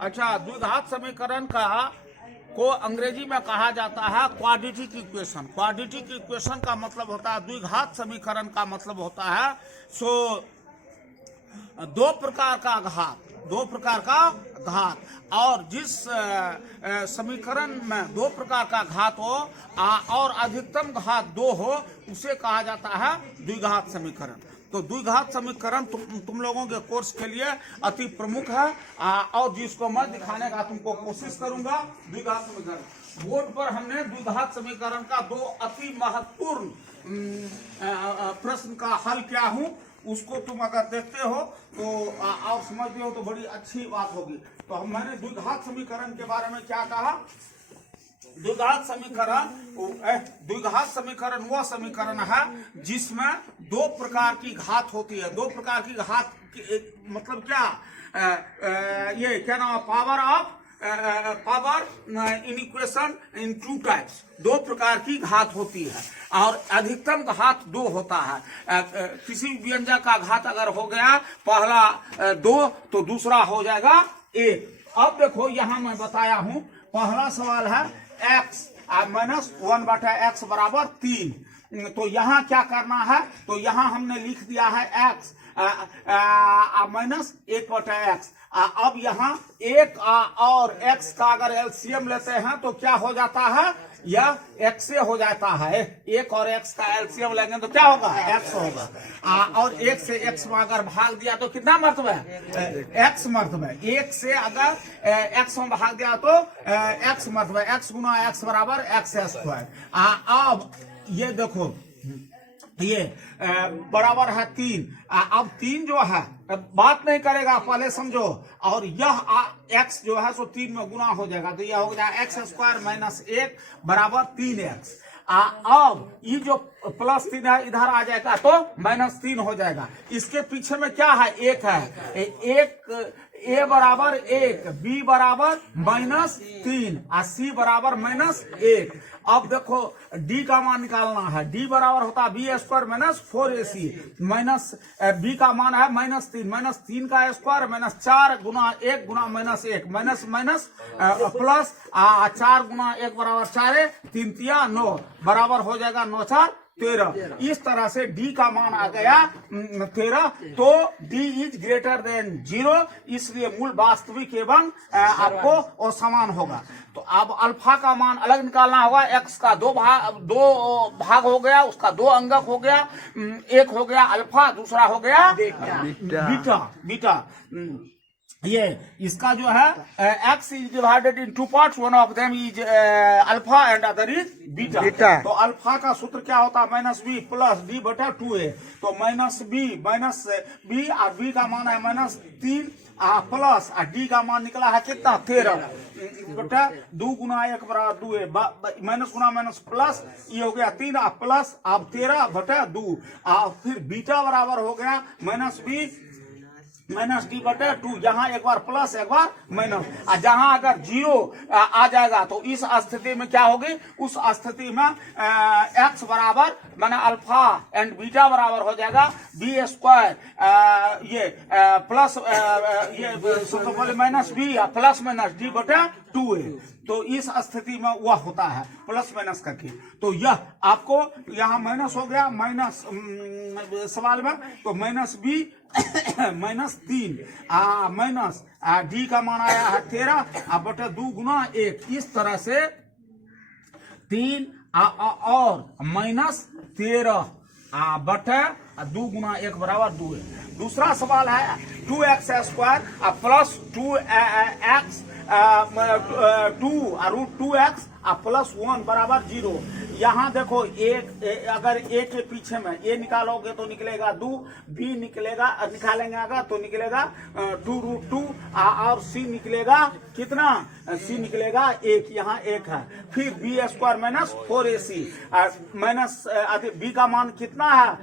अच्छा, द्विघात समीकरण का को अंग्रेजी में कहा जाता है क्वाड्रेटिक इक्वेशन। क्वाड्रेटिक इक्वेशन का मतलब होता है, द्विघात समीकरण का मतलब होता है दो प्रकार का घात, और जिस समीकरण में दो प्रकार का घात हो और अधिकतम घात दो हो, उसे कहा जाता है द्विघात समीकरण। तो द्विघात समीकरण तुम लोगों के कोर्स के लिए अति प्रमुख है, और जिसको मैं दिखाने का तुमको कोशिश करूंगा। द्विघात समीकरण बोर्ड पर हमने द्विघात समीकरण का दो अति महत्वपूर्ण प्रश्न का हल किया हूं, उसको तुम अगर देखते हो तो और समझते हो तो बड़ी अच्छी बात होगी। तो मैंने द्विघात समीकरण के बारे में क्या कहा? द्विघात समीकरण वह समीकरण है जिसमें दो प्रकार की घात होती है। दो प्रकार की घात मतलब क्या? ये क्या नाम है? Power in equation in two types. दो प्रकार की घात होती है और अधिकतम घात दो होता है। किसी व्यंजक का घात अगर हो गया पहला दो तो दूसरा हो जाएगा एक। अब देखो यहां मैं बताया हूं, पहला सवाल है x माइनस 1/x बराबर 3। तो यहाँ क्या करना है? तो यहाँ हमने लिख दिया है x माइनस 1/x। अब यहाँ एक और x का अगर एलसीएम लेते हैं तो क्या हो जाता है? यह x से हो जाता है। एक और x का एलसीएम लेंगे तो क्या होगा? x होगा। और एक से x में अगर भाग दिया तो कितना मर्तबा है? x मर्तबा। एक से अगर x में भाग दिया तो x मर्तबा। x गुना x बराबर x²। अब ये देखो, ये बराबर है 3। अब 3 जो है बात नहीं करेगा, पहले समझो। और यह x जो है सो 3 में गुना हो जाएगा, तो यह हो जाएगा x² माइनस 1 बराबर 3x। अब ये जो प्लस 3 है इधर आ जाएगा तो -3 हो जाएगा। इसके पीछे में क्या है? एक है। एक a बराबर 1, b बराबर -3 और c बराबर -1। अब देखो d का मान निकालना है। d बराबर होता है b² minus 4ac minus b का मान है -3 का स्क्वायर माइनस 4 गुना 1 गुना -1 माइनस माइनस प्लस 4 गुना 1 बराबर 4, 3 तिया 9 बराबर हो जाएगा 9 4 13। इस तरह से d का मान आ गया 13। तो d इज ग्रेटर देन 0, इसलिए मूल वास्तविक एवं आपको वो समान होगा। तो अब अल्फा का मान अलग निकालना होगा। x का दो भाग हो गया, उसका 2 अंगक हो गया। एक हो गया अल्फा, दूसरा हो गया बीटा। ये इसका जो है x is divided in 2 parts, one of them is alpha and other is beta. तो अल्फा का सूत्र क्या होता है? -b plus d/2a। तो -b और b का मान है -3 प्लस d का मान निकला है कितना? 13 2 गुना 1 बराबर 2 माइनस गुना माइनस प्लस, ये हो गया 3 प्लस अब 13/2। फिर बीटा बराबर हो गया -b माइनस d/2। यहाँ एक बार प्लस एक बार माइनस। जहाँ अगर 0 आ जाएगा तो इस स्थिति में क्या होगी? उस स्थिति में x बराबर माने अल्फा एंड बीटा बराबर हो जाएगा b²। ये प्लस ये -b प्लस माइनस d/2a। तो इस स्थिति में वह होता है प्लस माइनस करके। तो यह आपको यहाँ माइनस हो गया माइनस सवाल में, तो -b -3 माइनस d का मान आया है 13 2 गुना 1। इस तरह से 3 और -13 2 गुना 1 बराबर 2 है। दूसरा सवाल है 2x² plus 2x 2√2x plus 1 बराबर 0। यहाँ देखो अगर a के पीछे में a निकालोगे तो निकलेगा 2, b निकालेंगे अगर तो निकलेगा 2√2 और c निकलेगा कितना? c निकलेगा 1, यहाँ 1 है। फिर b² minus 4ac minus b का मान कितना है?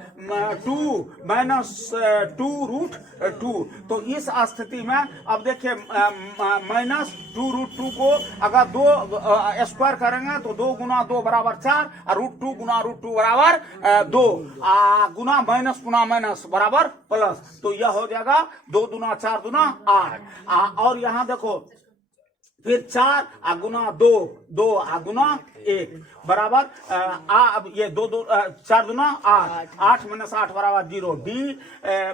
2 माइनस 2√2। तो इस स्थिति में अब देखिए -2√2 को अगर 2 स्क्वायर करेंगे तो 2 गुना 2 बराबर 4 और √2 गुना √2 बराबर 2 गुना माइनस बराबर प्लस। तो यह हो जाएगा 2 दूना 4 दूना 8। और यहाँ देखो फिर 4 गुना 2, 2 गुना 1 बराबर अब ये 2 2 4 दूना 8, 8 - 8 बराबर 0, डी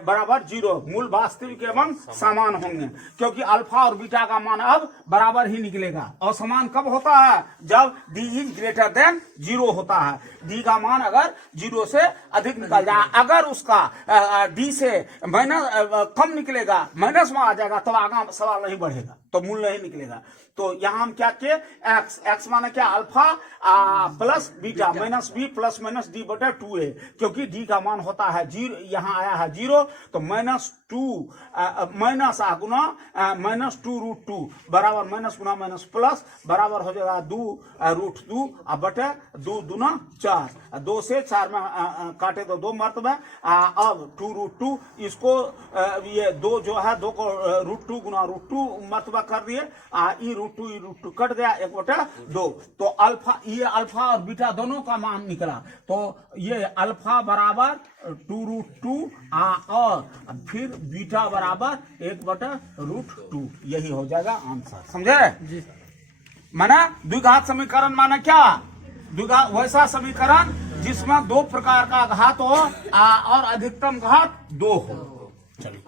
बराबर 0। मूल वास्तविक एवं समान होंगे, क्योंकि अल्फा और बीटा का मान अब बराबर ही निकलेगा। और समान कब होता है? जब डी इज ग्रेटर देन 0 होता है। डी का मान अगर 0 से अधिक निकल जाए, अगर उसका डी से माइनस कम निकलेगा, माइनस में आ जाएगा, तब आगे सवाल नहीं बढ़ेगा, तो मूल नहीं निकलेगा। तो यहाँ हम क्या किए, एक्स माने क्या, alpha plus beta minus b plus minus d बटे 2a, क्योंकि डी का मान होता है 0, यहाँ आया है 0, तो -2 माइनस गुना -2√2 बराबर माइनस गुना माइनस प्लस बराबर हो जाएगा 2√2 बटे 2 दूना 4, 2 से 4 में काटे तो 2 मरतबा। अब 2√2 इसको ये 2 जो है 2 को √2 गुना √2 मरतबा कर दिए, √2 कट गया 1/2। तो अल्फा, ये अल्फा और बीटा दोनों का मान निकला, तो ये अल्फा बराबर 2√2 और फिर बीटा बराबर 1/√2, यही हो जाएगा आंसर। समझे जी? माना द्विघात समीकरण माना क्या, द्विघात वैसा समीकरण जिसमें 2 प्रकार का घात हो और अधिकतम घात 2 हो। चलिए।